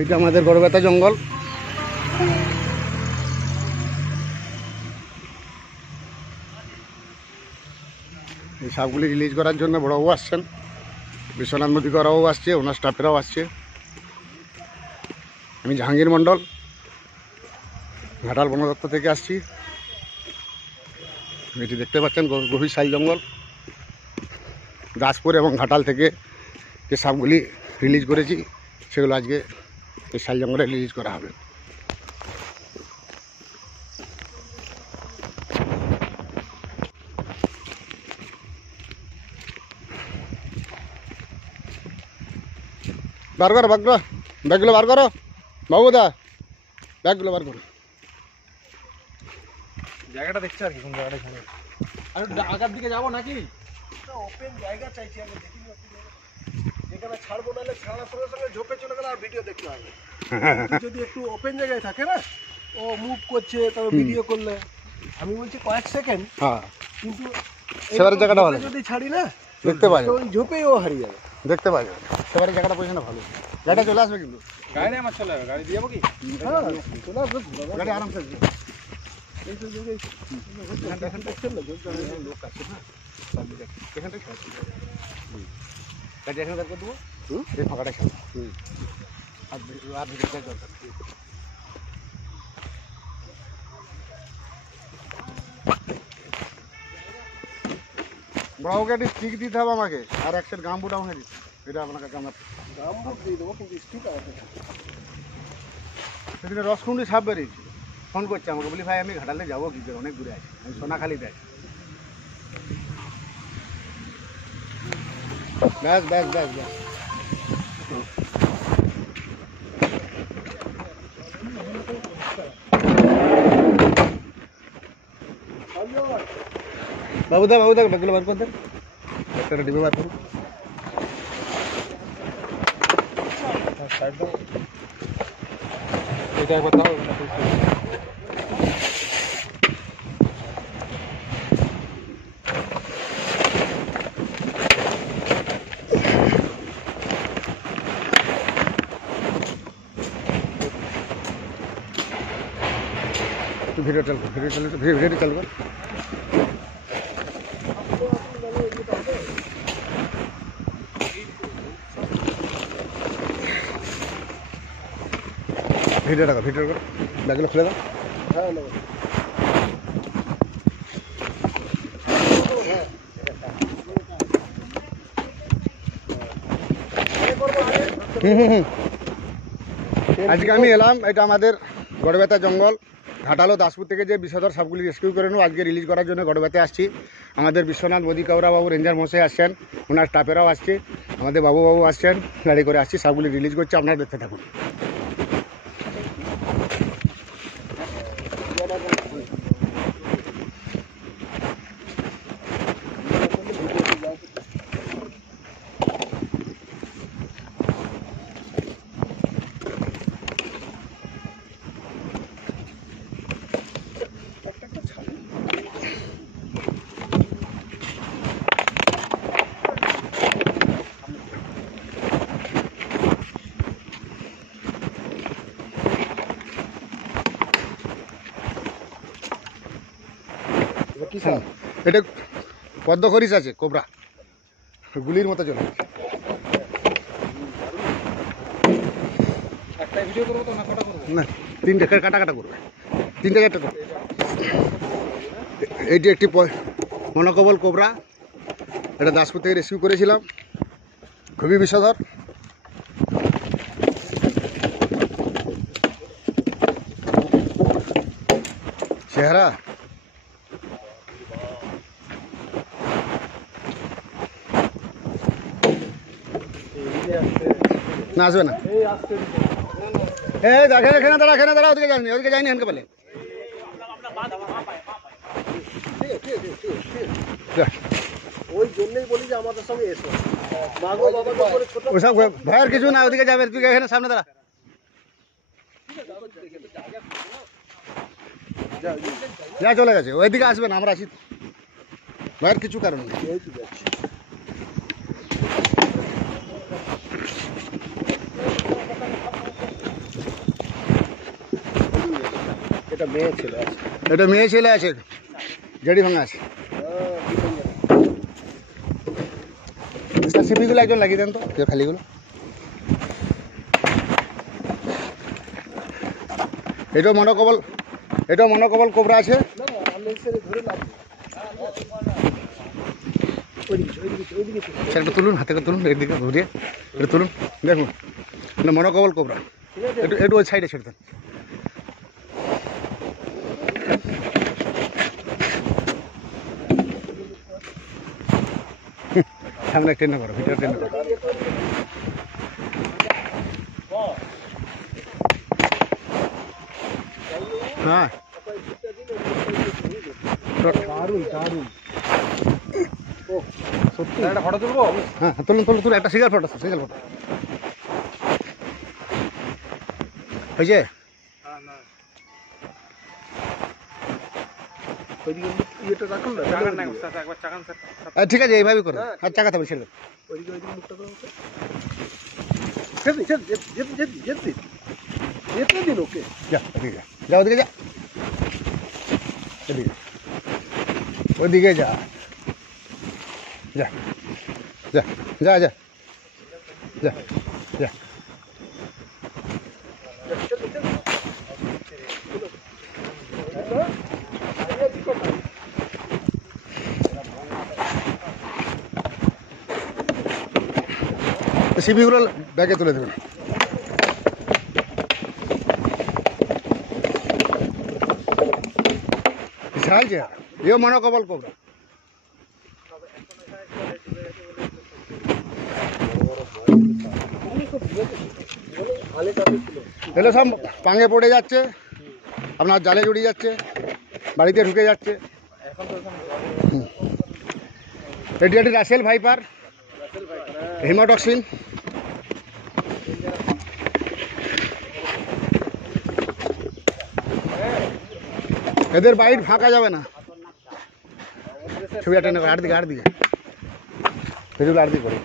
এটা আমাদের গড়বেতা জঙ্গল। এই সাপগুলি রিলিজ করার জন্য বড়বাবু আসছেন, বিশ্বনাথ নদীকরাও আসছে, ওনার স্টাফেরাও আসছে। আমি জাহাঙ্গীর মণ্ডল ঘাটাল বন দপ্তর থেকে আসছি। এটি দেখতে পাচ্ছেন গভীর শাল জঙ্গল। দাসপুর এবং ঘাটাল থেকে যে সাপগুলি রিলিজ করেছি সেগুলো আজকে এই শাল জঙ্গলে রিলিজ করা হবে। বার করো ব্যাগগুলো বার করো বাবুদা, ব্যাগগুলো বার করো। জায়গাটা দেখছি আর কি, কোন জায়গাটা এখানে আর আগার দিকে যাবো নাকি? ওপেন জায়গা চাইছি আমি, দেখি যেখানে ছাড়বো, নাহলে ছাড়ার সঙ্গে সঙ্গে ঝোপে চলে গেলে আর ভিডিও দেখতে হবে। যদি একটু ওপেন জায়গায় থাকে না, ও মুভ করছে তবে ভিডিও করলে আমি বলছি কয়েক সেকেন্ড, হ্যাঁ কিন্তু সেবারের জায়গাটা ভালো, যদি ছাড়ি না দেখতে পাই, ওই ঝোপেই ও হারিয়ে যাবে, দেখতে পাই। সেবারের জায়গাটা পজিশনে ভালো, গাড়িটা চলে আসবে কিন্তু। গাড়ি আমার চলে যাবে, গাড়ি দিয়ে যাবো কি? হ্যাঁ চলে আসবে, গাড়ি আরামসে লোক আছে না, এখানটাই গাড়ি এখানে বের করে দেবো, এই ফাঁকাটা খেলো আর ভিতরে দরকার। বড়বাবুকে একটি স্টিক দিতে হবে আমাকে, আর এক সেট গাম বুট আমাকে দিতে, এটা আপনার কাছে আমার দাম দিয়ে দেবো, কিন্তু স্টিক আছে। সেদিনে রসকুন্ডি সাপ বেরিয়েছি, ফোন করছে আমাকে, বলি ভাই আমি ঘাটালে যাবো কি করে, অনেক দূরে আছি, আমি সোনাখালিতে আছি। ব্যাস ব্যাস ব্যাস ব্যাস বাবুদা ব্যাগগুলো বার করে দেন, একটা ডিবে বার করুন। এটা একবার দাও, ভিডিও চালু ভিডিও চালু কর। ভিডিওটা কর, ব্যাগগুলো খুলে দাও। হ্যাঁ আজকে আমি এলাম, এটা আমাদের গড়বেতা জঙ্গল, ঘাটাল ও দাসপুর থেকে যে বিষধর সাপগুলি রেস্কিউ করে নেব আজকে রিলিজ করার জন্য গড়বেতায় আসছি। আমাদের বিশ্বনাথ নদীকরা বাবু রেঞ্জার মশাই আসছেন, ওনার স্টাফেরাও আসছে, আমাদের বাবু আসছেন, গাড়ি করে আসছি, সাপগুলি রিলিজ করছে, আপনারা দেখতে থাকুন। এটা পদ্মখরিস আছে, কোবরা গুলির মতো চলে না, তিনটে কাটা করবে, তিনটে চারটে করবে। এইটি একটি মনোকবল কোবরা, এটা দাসপুর থেকে রেস্কিউ করেছিলাম, খুবই বিষধর। চেহারা না আসবে না, এই দেখেন এখানে দাঁড়া, ওদিকে যায়নি হেনকে পেলে। ওই জন্যই বলি যে আমাদের সঙ্গে এসো, ওসব ভয়ের কিছু না, ওদিকে যাবে, তুই এখানে সামনে দাঁড়া। যা চলে গেছে, ওইদিকে আসবে না, আমরা আছি, ভয়ের কিছু কারণ নেই। এটা মেয়ে ছিল আছে। এটা মেয়ে ছেলে আছে, গেড়ি ভাঙা আছে। সিপিগুলো একজন লাগিয়ে দেন তো, যে খালিগুলো। এটাও মনোকবল কোবরা আছে। না আমি সেরে ধরে লাভ ওইদিকে সেটা তুলুন, হাতে করে তুলুন, একদিকে ঘুরিয়ে এটা তুলুন, দেখুন এটা মনোকবল কোবরা। ঠিক আছে। একটু ওই সাইডে ছেড়ে দেন। সামনে টেনে করো, ভিতরে টেনে করো। হ্যাঁ দারুণ দারুণ। ও সত্যি একটা ফটো তুলবো? হ্যাঁ তুলুন, একটা সিঙ্গেল ফটো হয়েছে। ওইদিকে ইয়েটা রাখুন না, ঠিক আছে, এইভাবে করো। আর চাকাতে হবে, ছেড়ে দেন। ওইদিকে মুখটা করো। যেতে দিন ওকে। যা ওদিকে যা, ওদিকে যা, এদিকে ওদিকে যা, যা যা যা যা যা যা। সিপিগুলো ব্যাগে তুলে দেবেন। বিশাল যে এও মনোকবল কোবরা। এগুলো সব পাঙে পড়ে যাচ্ছে, আপনার জালে জড়িয়ে যাচ্ছে, বাড়িতে ঢুকে যাচ্ছে। এটি রাসেল ভাইপার হিমোটক্সিন। এদের বাইট ফাঁকা যাবে না। ছবি টেনে করে, আর দিকে সেগুলো আর দিকে করে।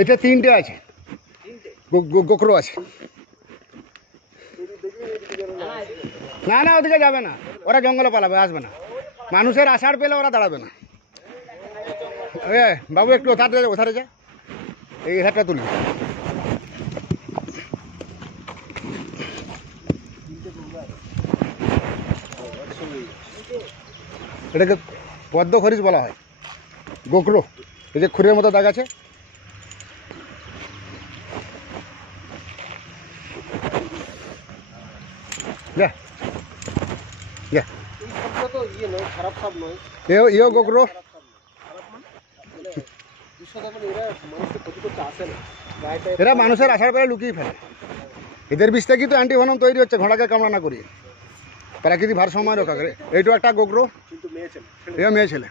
এটা 3টে আছে, গোকরো আছে। না ওদিকে যাবে না, ওরা জঙ্গলে পালাবে, আসবে না। মানুষের আষাঢ় পেলে ওরা দাঁড়াবে না। বাবু একটু ওথারে যা, এই হাতটা তুলি। এটাকে পদ্ম খরিচ বলা হয়, গোকরো। এই যে খুরের মতো দাগ আছে। যা যা, তো ইয়ে নয়, খারাপ সাপ নয়। এও গোকরো। এরা মানুষের আসার পরে লুকিয়ে ফেলে। এদের বিষ থেকে তো অ্যান্টিভেনম তৈরি হচ্ছে, ঘোড়াকে কামড়া না করিয়ে। প্রাকৃতিক ভারসাম্য রক্ষা করে। এইটাও একটা গোকরো, কিন্তু মেয়ে ছেলে। এও মেয়ে ছেলে।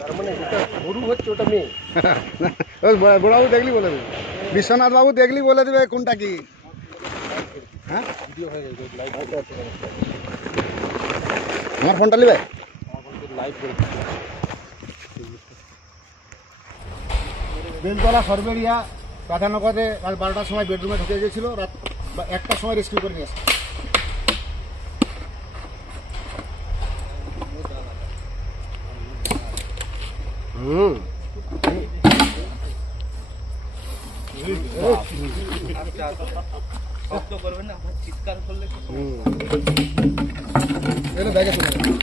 তার মানে যেটা গরু হচ্ছে ওটা মেয়ে। বড়াবু দেখলি বলে দেবে, বিশ্বনাথ বাবু দেখলি বলে দেবে কোনটা কি। হ্যাঁ ভিডিও হয়ে গেছে, লাইভ আছে। আমার ফোনটা নিবে, লাইভ করে বেলতলা সরবেরিয়া প্রাধান্যকতে রাত 12টার সময় বেডরুমে ঢুকে গিয়েছিল, রাত 1টার সময় রেস্কিউ করে নিয়ে আসে।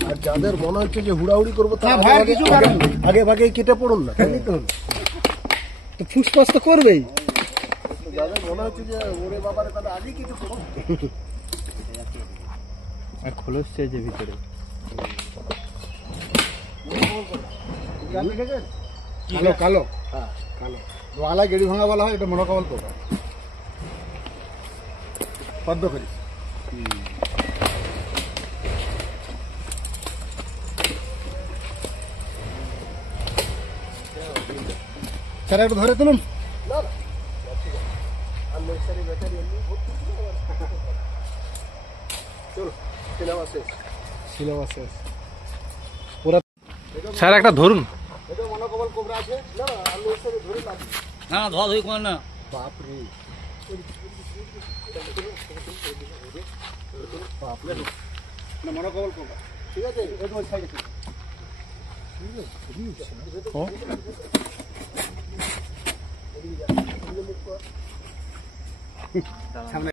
আর যাদের মনে হচ্ছে যে হুড়াহুড়ি করবো না, ভয়ের কিছু কারণ নেই। আগে ভাগে কেটে পড়ুন না, তাই তো ফুসফাস তো করবেই। যাদের মনে হচ্ছে যে ওরে বাবারে, তাহলে আগে কিছু করুন। খোলসছে যে ভিতরে কালো কালো হ্যাঁ কালো ওয়ালা গেড়ি ভাঙা বলা হয়, এটা মনোকবল কোবরা, পদ্ম খরিচ। স্যার একটু ধরে তুলুন। না না, আর নেসারি ব্যাটারি এমনি ভর্তি ছিল। চলো সিনেমা শেষ। সিলেবাসে স্যার একটা ধরুন। এটা মনোকবল কোবরা আছে না না আমি ওর সাথে ধরে লাভ নেই। না ধোয়া ধুই কোন না। বাপরে না মনোকবল কোবরা ঠিক আছে একদম সাইডে সামনে